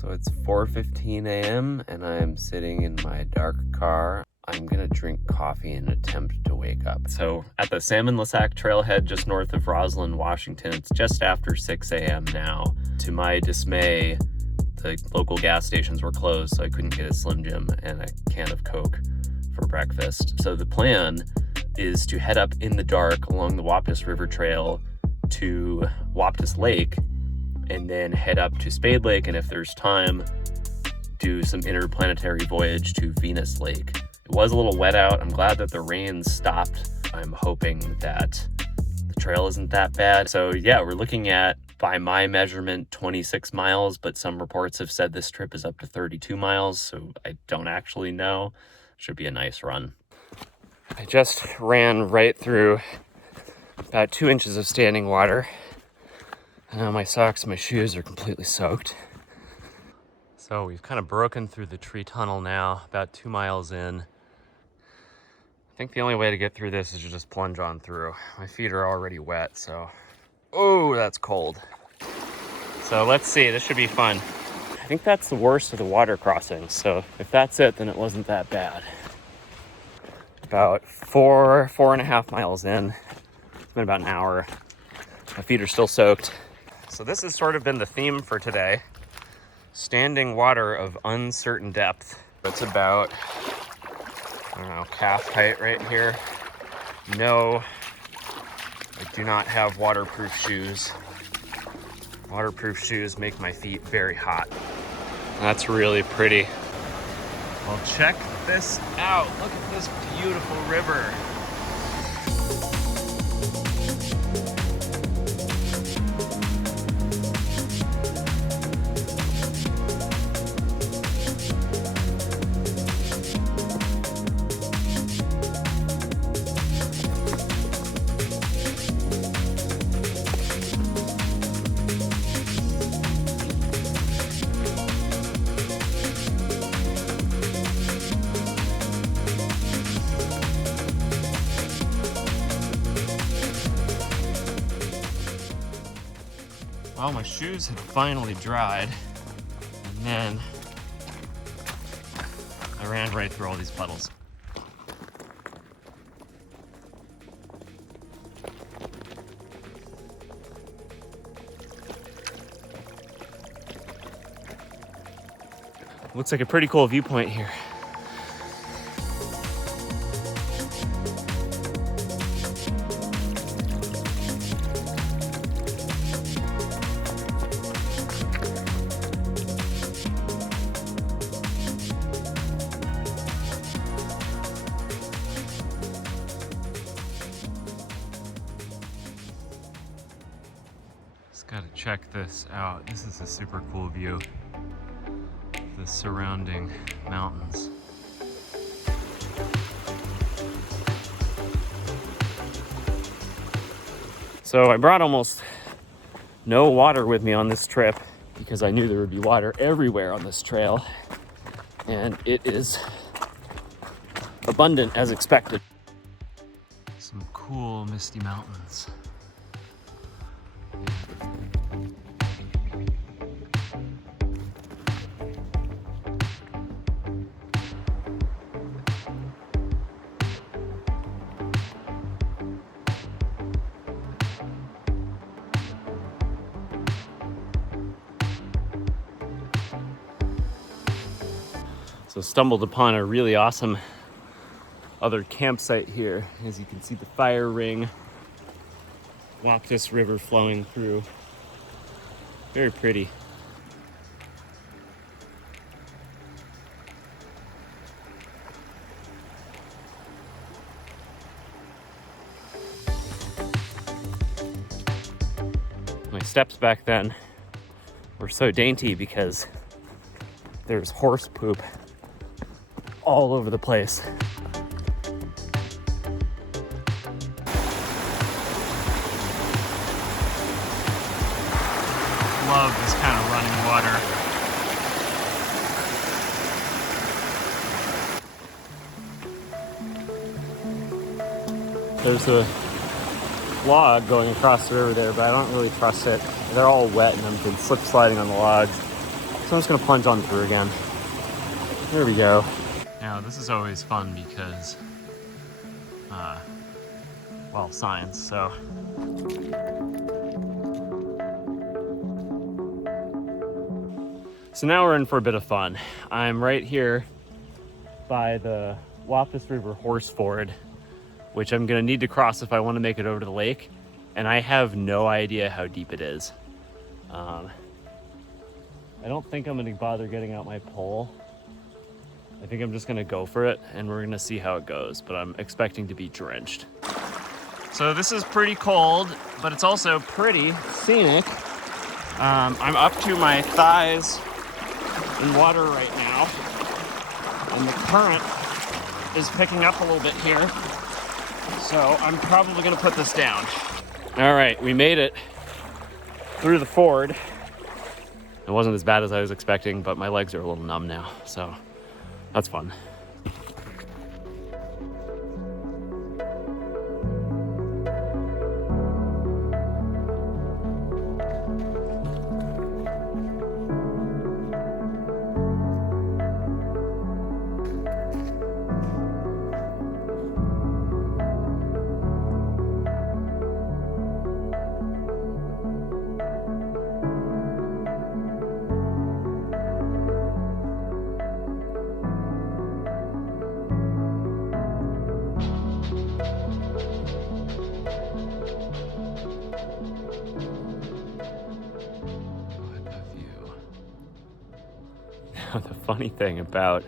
So it's 4:15 a.m. and I'm sitting in my dark car. I'm gonna drink coffee in an attempt to wake up. So at the Salmon La Sac trailhead just north of Roslyn, Washington, it's just after 6 a.m. now. To my dismay, the local gas stations were closed, so I couldn't get a Slim Jim and a can of Coke for breakfast. So the plan is to head up in the dark along the Waptus River trail to Waptus Lake and then head up to Spade Lake, and if there's time, do some interplanetary voyage to Venus Lake. It was a little wet out. I'm glad that the rain stopped. I'm hoping that the trail isn't that bad. So yeah, we're looking at, by my measurement, 26 miles, but some reports have said this trip is up to 32 miles, so I don't actually know. Should be a nice run. I just ran right through about 2 inches of standing water. My socks and my shoes are completely soaked. So we've kind of broken through the tree tunnel now, about 2 miles in. I think the only way to get through this is to just plunge on through. My feet are already wet, so... Oh, that's cold. So let's see, this should be fun. I think that's the worst of the water crossings, so if that's it, then it wasn't that bad. About 4.5 miles in. It's been about an hour. My feet are still soaked. So this has sort of been the theme for today. Standing water of uncertain depth. It's about, I don't know, calf height right here. No, I do not have waterproof shoes. Waterproof shoes make my feet very hot. That's really pretty. Well, check this out. Look at this beautiful river. Well, my shoes had finally dried, and then I ran right through all these puddles. Looks like a pretty cool viewpoint here. Gotta check this out. This is a super cool view. The surrounding mountains. So I brought almost no water with me on this trip because I knew there would be water everywhere on this trail, and it is abundant as expected. Some cool misty mountains. So stumbled upon a really awesome other campsite here. As you can see, the fire ring, Waptus River flowing through. Very pretty. My steps back then were so dainty because there's horse poop all over the place. Love this kind of running water. There's a log going across the river there, but I don't really trust it. They're all wet and I've been slip sliding on the logs. So I'm just gonna plunge on through again. There we go. Now this is always fun because, well, science, so. So now we're in for a bit of fun. I'm right here by the Waptus River horse ford, which I'm gonna need to cross if I wanna make it over to the lake. And I have no idea how deep it is. I don't think I'm gonna bother getting out my pole. I think I'm just gonna go for it and we're gonna see how it goes, but I'm expecting to be drenched. So this is pretty cold, but it's also pretty scenic. I'm up to my thighs in water right now, and the current is picking up a little bit here, so I'm probably gonna put this down. All right, we made it through the ford. It wasn't as bad as I was expecting, but my legs are a little numb now, so that's fun. The funny thing about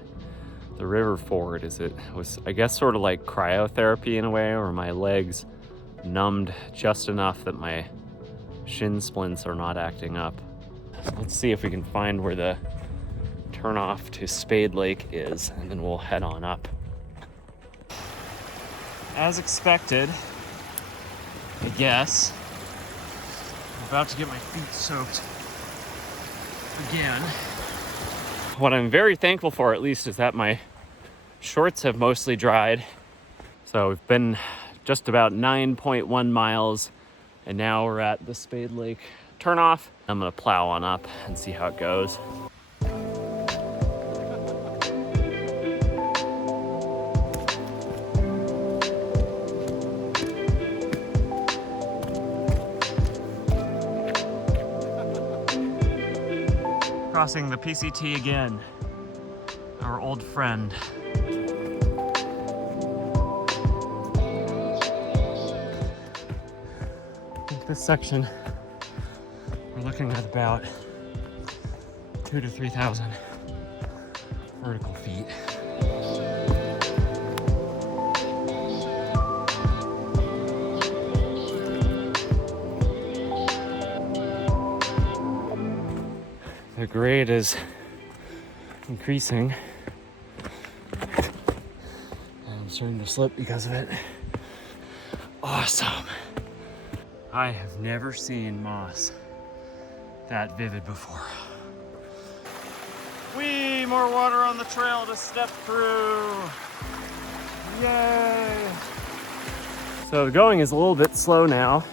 the river ford is it was, I guess, sort of like cryotherapy in a way, where my legs numbed just enough that my shin splints are not acting up. So let's see if we can find where the turnoff to Spade Lake is, and then we'll head on up. As expected, I guess, I'm about to get my feet soaked again. What I'm very thankful for, at least, is that my shorts have mostly dried. So we've been just about 9.1 miles, and now we're at the Spade Lake turnoff. I'm gonna plow on up and see how it goes. Crossing the PCT again, our old friend. I think this section, we're looking at about 2,000 to 3,000 vertical feet. The grade is increasing, and I'm starting to slip because of it. Awesome. I have never seen moss that vivid before. Whee! More water on the trail to step through. Yay! So the going is a little bit slow now,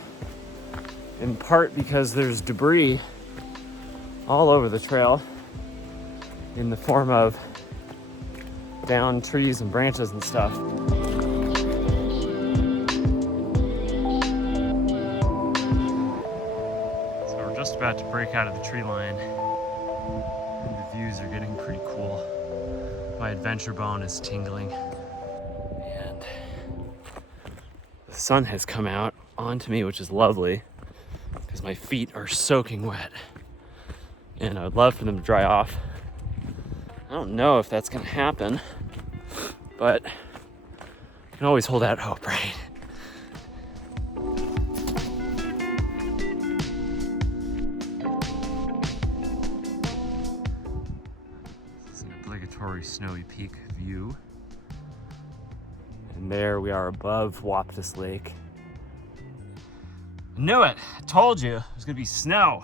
in part because there's debris all over the trail in the form of downed trees and branches and stuff. So we're just about to break out of the tree line, and the views are getting pretty cool. My adventure bone is tingling, and the sun has come out onto me, which is lovely because my feet are soaking wet. And I would love for them to dry off. I don't know if that's gonna happen, but you can always hold out hope, right? This is an obligatory snowy peak view. And there we are above Waptus Lake. I knew it, I told you, there's gonna be snow.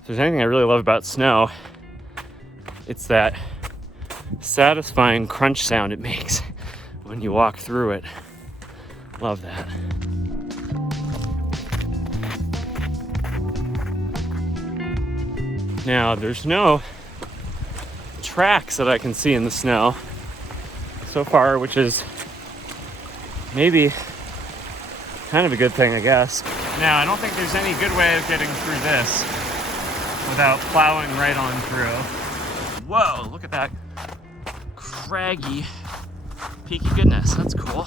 If there's anything I really love about snow, it's that satisfying crunch sound it makes when you walk through it. Love that. Now, there's no tracks that I can see in the snow so far, which is maybe kind of a good thing, I guess. Now, I don't think there's any good way of getting through this without plowing right on through. Whoa, look at that craggy, peaky goodness. That's cool.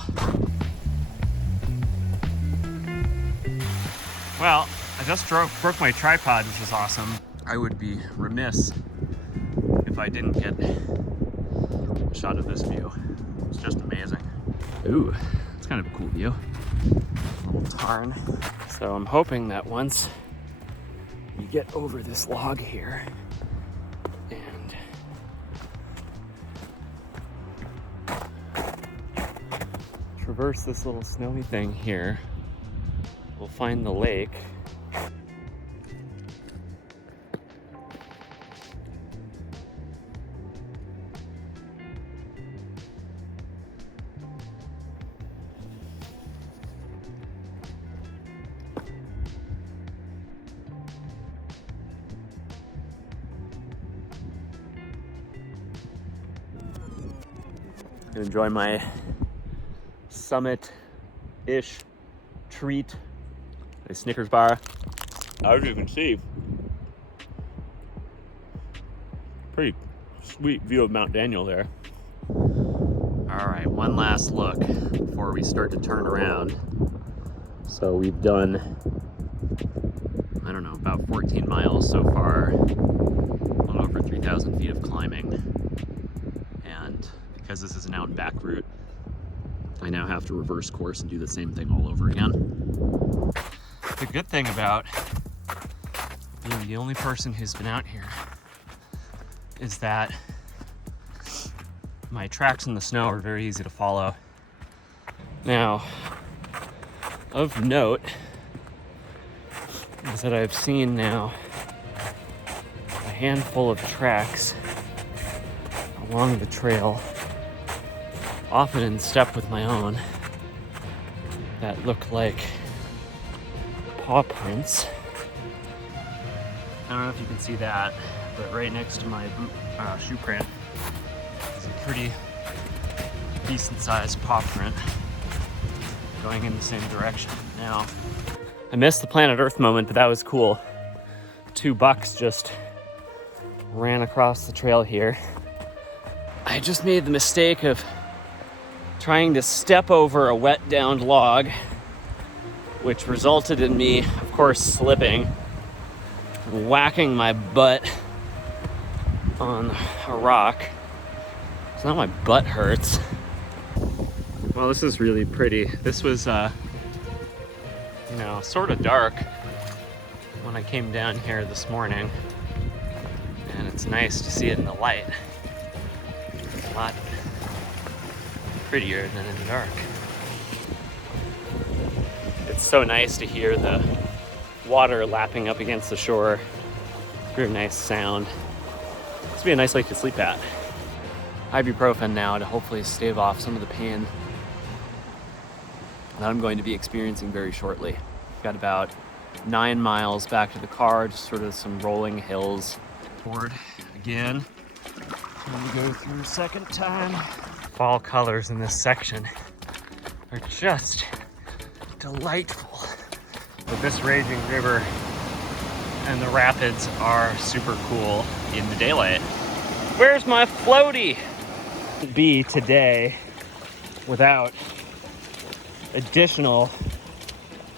Well, I just broke my tripod, which is awesome. I would be remiss if I didn't get a shot of this view. It's just amazing. Ooh, it's kind of a cool view. A little tarn. So I'm hoping that once you get over this log here and traverse this little snowy thing here, we'll find the lake. Enjoy my summit-ish treat, a Snickers bar. As you can see, pretty sweet view of Mount Daniel there. All right, one last look before we start to turn around. So we've done, I don't know, about 14 miles so far, a little over 3,000 feet of climbing. And because this is an out and back route, I now have to reverse course and do the same thing all over again. The good thing about being the only person who's been out here is that my tracks in the snow are very easy to follow. Now, of note is that I've seen now a handful of tracks along the trail, often in step with my own, that look like paw prints. I don't know if you can see that, but right next to my shoe print is a pretty decent sized paw print going in the same direction. Now, I missed the planet Earth moment, but that was cool. 2 bucks just ran across the trail here. I just made the mistake of trying to step over a wet downed log, which resulted in me, of course, slipping, whacking my butt on a rock. So now my butt hurts. Well, this is really pretty. This was, sort of dark when I came down here this morning, and it's nice to see it in the light. It's a lot prettier than in the dark. It's so nice to hear the water lapping up against the shore. Very nice sound. This would be a nice lake to sleep at. Ibuprofen now to hopefully stave off some of the pain that I'm going to be experiencing very shortly. Got about 9 miles back to the car, just sort of some rolling hills. Forward again. Here we go through a second time. Fall colors in this section are just delightful. But this raging river and the rapids are super cool in the daylight. Where's my floaty? Be today without additional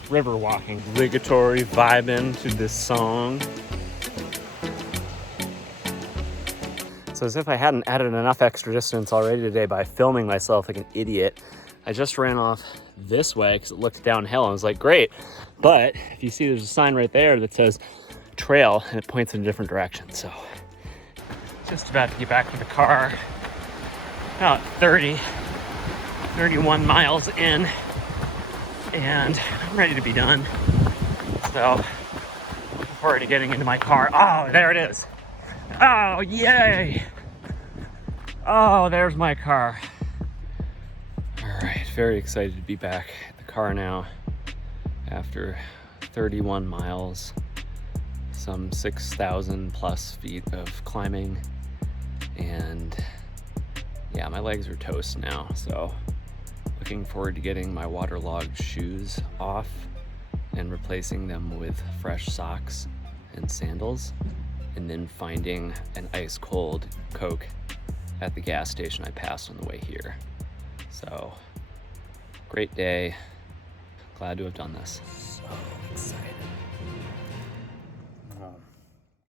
river walking. Obligatory vibing to this song. So as if I hadn't added enough extra distance already today by filming myself like an idiot, I just ran off this way because it looked downhill and I was like, great. But if you see there's a sign right there that says trail and it points in a different direction. So just about to get back to the car. About 31 miles in, and I'm ready to be done. So looking forward to getting into my car. Oh, there it is. Oh, yay. Oh, there's my car. All right, very excited to be back at the car now after 31 miles, some 6,000 plus feet of climbing, And yeah, my legs are toast now, so looking forward to getting my waterlogged shoes off and replacing them with fresh socks and sandals, and then finding an ice cold Coke at the gas station I passed on the way here. So great day, glad to have done this. So excited.